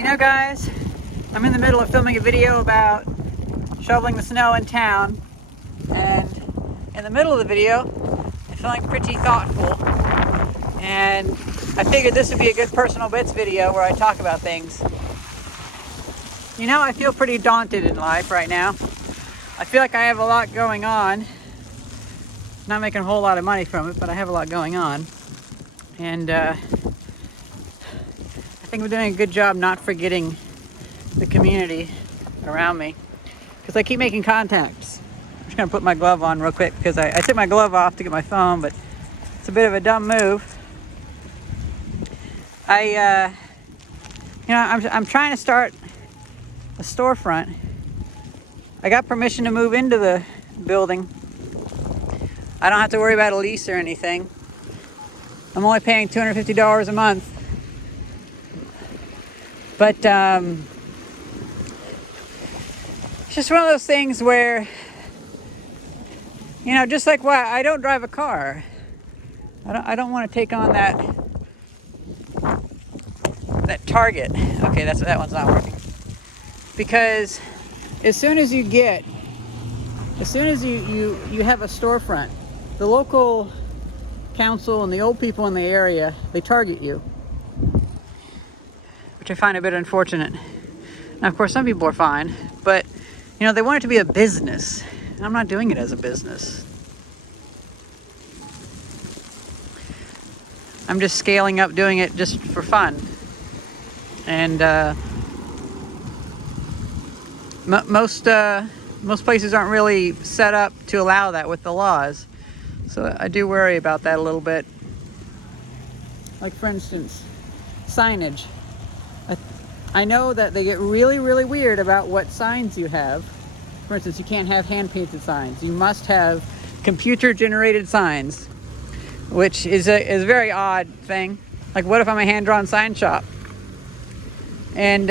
You know, guys, I'm in the middle of filming a video about shoveling the snow in town, and in the middle of the video I'm feeling pretty thoughtful, and I figured this would be a good personal bits video where I talk about things. You know, I feel pretty daunted in life right now. I feel like I have a lot going on. Not making a whole lot of money from it, but I have a lot going on. And I think I'm doing a good job not forgetting the community around me, because I keep making contacts. I'm just gonna put my glove on real quick because I took my glove off to get my phone, but it's a bit of a dumb move. I'm trying to start a storefront. I got permission to move into the building. I don't have to worry about a lease or anything. I'm only paying $250 a month. But it's just one of those things where, you know, just like why I don't drive a car. I don't want to take on that target. Okay, that one's not working. Because as soon as you have a storefront, the local council and the old people in the area, they target you, which I find a bit unfortunate. Now, of course, some people are fine, but you know, they want it to be a business, and I'm not doing it as a business. I'm just scaling up, doing it just for fun. And most places aren't really set up to allow that with the laws. So I do worry about that a little bit. Like, for instance, signage. I know that they get really, really weird about what signs you have. For instance, you can't have hand-painted signs. You must have computer-generated signs, which is a very odd thing. Like, what if I'm a hand-drawn sign shop? And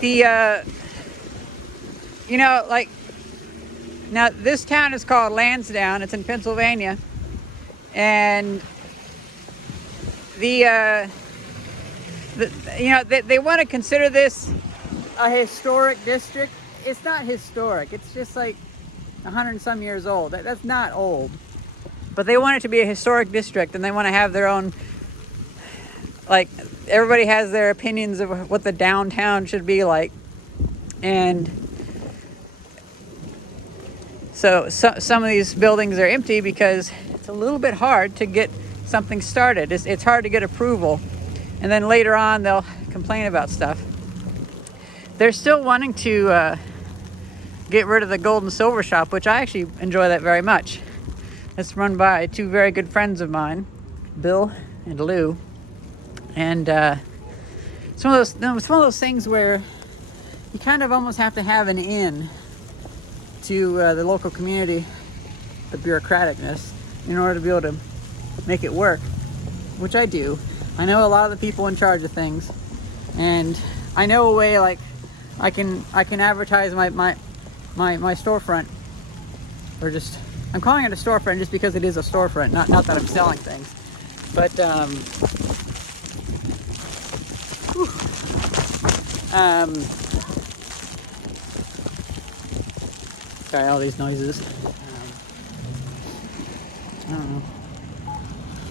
you know, like, now this town is called Landsdown. It's in Pennsylvania, and they want to consider this a historic district. It's not historic. It's just like 100 and some years old. That's not old. But they want it to be a historic district, and they want to have their own, like, everybody has their opinions of what the downtown should be like. And so some of these buildings are empty because it's a little bit hard to get something started. It's hard to get approval. And then later on, they'll complain about stuff. They're still wanting to get rid of the gold and silver shop, which I actually enjoy that very much. It's run by two very good friends of mine, Bill and Lou. And it's one of those things where you kind of almost have to have an in to the local community, the bureaucraticness, in order to be able to make it work, which I do. I know a lot of the people in charge of things, and I know a way, like, I can advertise my storefront, or just, I'm calling it a storefront just because it is a storefront, not that I'm selling things, but sorry, all these noises. I don't know.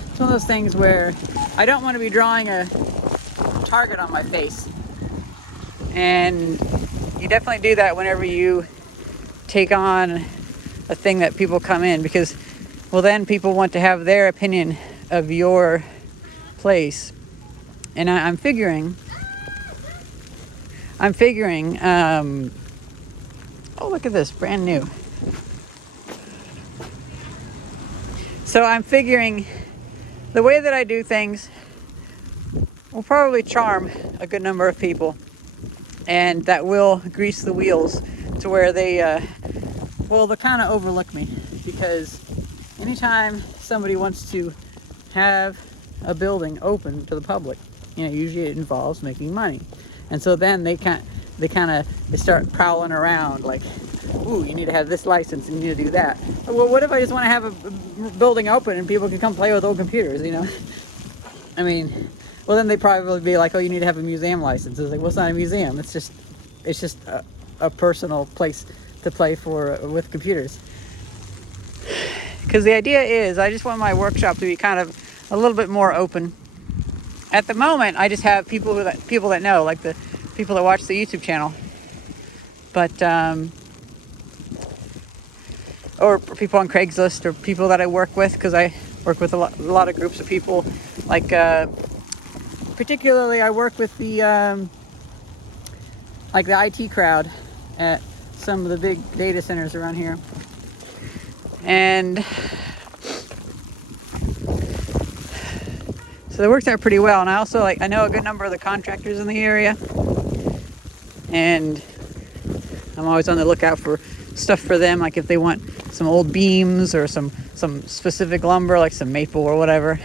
It's one of those things where I don't want to be drawing a target on my face. And you definitely do that whenever you take on a thing that people come in, because, well, then people want to have their opinion of your place. And I'm figuring, oh, look at this, brand new. So I'm figuring the way that I do things will probably charm a good number of people, and that will grease the wheels to where they'll kind of overlook me, because anytime somebody wants to have a building open to the public, you know, usually it involves making money. And so then they start prowling around like, ooh, you need to have this license and you need to do that. Well, what if I just want to have a building open and people can come play with old computers, you know? I mean, Well, then they probably be like, oh, you need to have a museum license. It's like, well, it's not a museum. It's just a personal place to play for with computers. Because the idea is, I just want my workshop to be kind of a little bit more open. At the moment, I just have people that know, like the people that watch the YouTube channel. But or people on Craigslist, or people that I work with, because I work with a lot of groups of people. Like particularly, I work with the like the IT crowd at some of the big data centers around here, and so it works out pretty well. And I also I know a good number of the contractors in the area, and I'm always on the lookout for stuff for them, like if they want some old beams or some specific lumber, like some maple or whatever.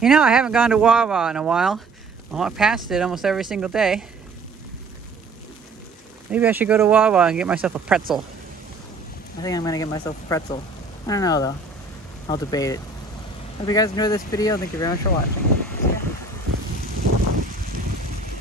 You know, I haven't gone to Wawa in a while. I walk past it almost every single day. Maybe I should go to Wawa and get myself a pretzel. I think I'm gonna get myself a pretzel. I don't know though. I'll debate it. Hope you guys enjoyed this video. Thank you very much for watching.